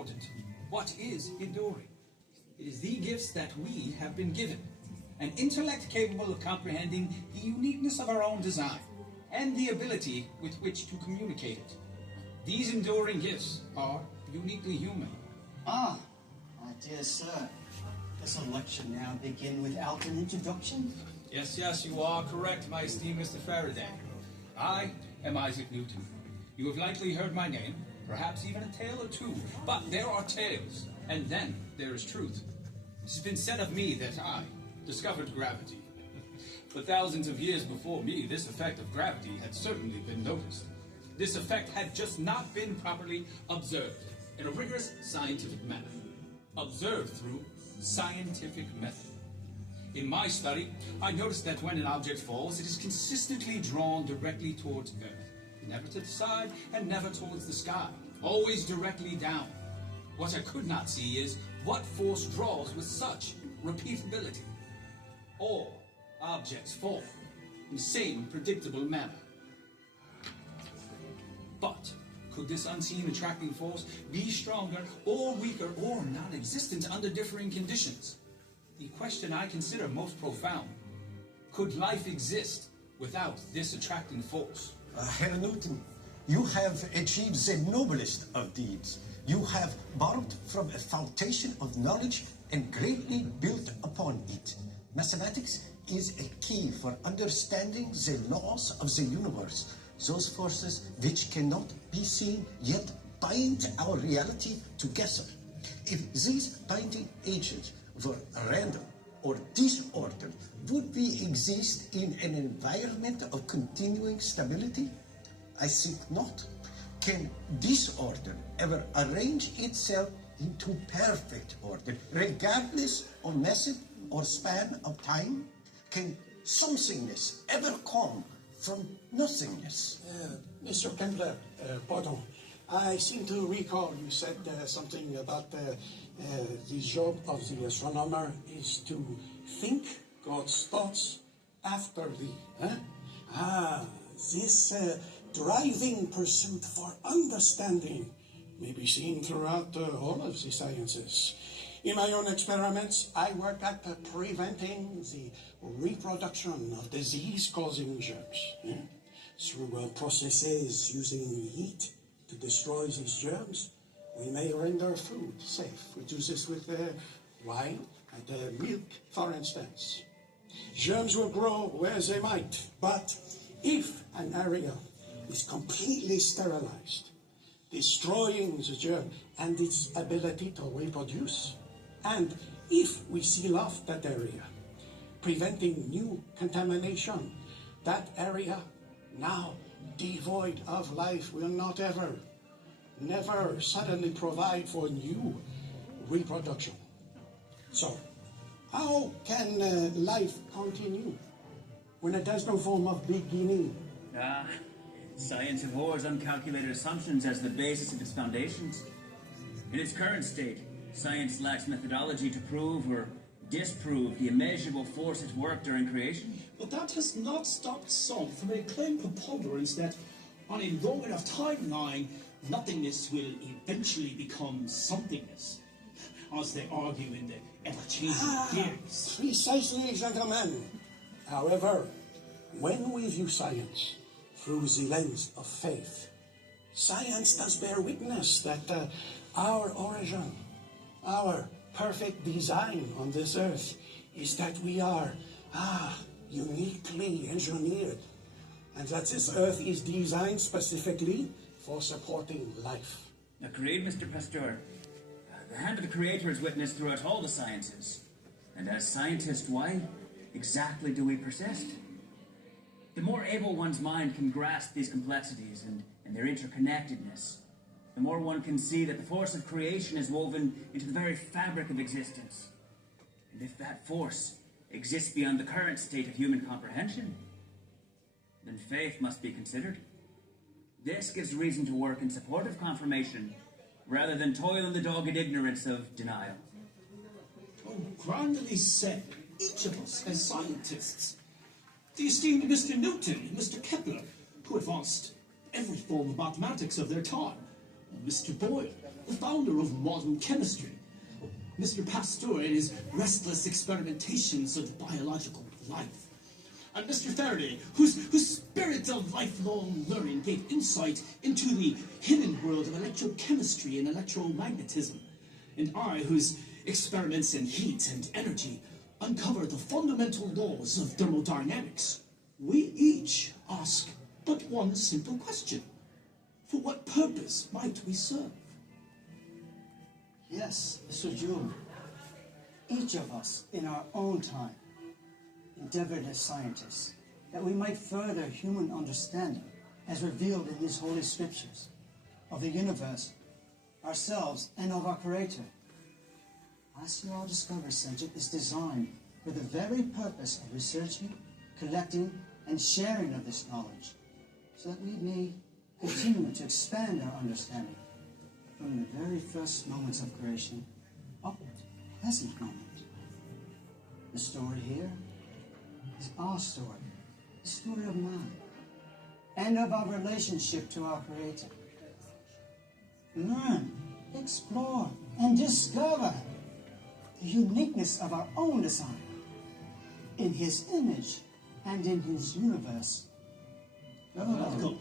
important. What is enduring? It is the gifts that we have been given. An intellect capable of comprehending the uniqueness of our own design, and the ability with which to communicate it. These enduring gifts are uniquely human. Ah, my dear sir, does a lecture now begin without an introduction? Yes, you are correct, my esteemed Mr. Faraday. I am Isaac Newton. You have likely heard my name, perhaps even a tale or two, but there are tales, and then there is truth. It has been said of me that I discovered gravity. For thousands of years before me, this effect of gravity had certainly been noticed. This effect had just not been properly observed in a rigorous scientific manner. Observed through scientific method. In my study, I noticed that when an object falls, it is consistently drawn directly towards Earth. Never to the side and never towards the sky. Always directly down. What I could not see is what force draws with such repeatability. All objects fall in the same predictable manner. But could this unseen attracting force be stronger or weaker or non-existent under differing conditions? The question I consider most profound. Could life exist without this attracting force? Herr Newton, you have achieved the noblest of deeds. You have borrowed from a fountain of knowledge and greatly built upon it. Mathematics is a key for understanding the laws of the universe, those forces which cannot be seen yet bind our reality together. If these binding agents were random or disordered, would we exist in an environment of continuing stability? I think not. Can disorder ever arrange itself into perfect order, regardless of method or span of time? Can somethingness ever come from nothingness? Mr. Kempler, pardon. I seem to recall you said something about the job of the astronomer is to think God's thoughts after this driving pursuit for understanding may be seen throughout all of the sciences. In my own experiments, I work at preventing the reproduction of disease-causing germs. Through processes using heat to destroy these germs, we may render food safe. We do this with wine and milk, for instance. Germs will grow where they might, but if an area is completely sterilized, destroying the germ and its ability to reproduce, and if we seal off that area, preventing new contamination, that area, now devoid of life, will not never suddenly provide for new reproduction. So, how can life continue when it has no form of beginning? Science abhors uncalculated assumptions as the basis of its foundations. In its current state, science lacks methodology to prove or disprove the immeasurable force at work during creation. But that has not stopped some from a claim preponderance that on a long enough timeline, nothingness will eventually become somethingness, as they argue in the ever-changing theories. Precisely, gentlemen. However, when we view science through the lens of faith, science does bear witness that our origin, our perfect design on this earth is that we are uniquely engineered, and that this earth is designed specifically for supporting life. Agreed, Mr. Pasteur. The hand of the Creator is witnessed throughout all the sciences. And as scientists, why exactly do we persist? The more able one's mind can grasp these complexities and their interconnectedness, the more one can see that the force of creation is woven into the very fabric of existence. And if that force exists beyond the current state of human comprehension, then faith must be considered. This gives reason to work in support of confirmation, rather than toil in the dogged ignorance of denial. Oh, grandly said, each of us as scientists. The esteemed Mr. Newton and Mr. Kepler, who advanced every form of mathematics of their time. Mr. Boyle, the founder of modern chemistry, Mr. Pasteur in his restless experimentations of biological life, and Mr. Faraday, whose spirit of lifelong learning gave insight into the hidden world of electrochemistry and electromagnetism, and I, whose experiments in heat and energy uncovered the fundamental laws of thermodynamics. We each ask but one simple question: for what purpose might we serve? Yes, Mr. Jewell. Each of us, in our own time, endeavored as scientists that we might further human understanding, as revealed in these holy scriptures, of the universe, ourselves, and of our Creator. ICR Discovery Center is designed for the very purpose of researching, collecting, and sharing of this knowledge, so that we may continue to expand our understanding from the very first moments of creation up to the present moment. The story here is our story, the story of man, and of our relationship to our Creator. Learn, explore, and discover the uniqueness of our own design in His image and in His universe. Go.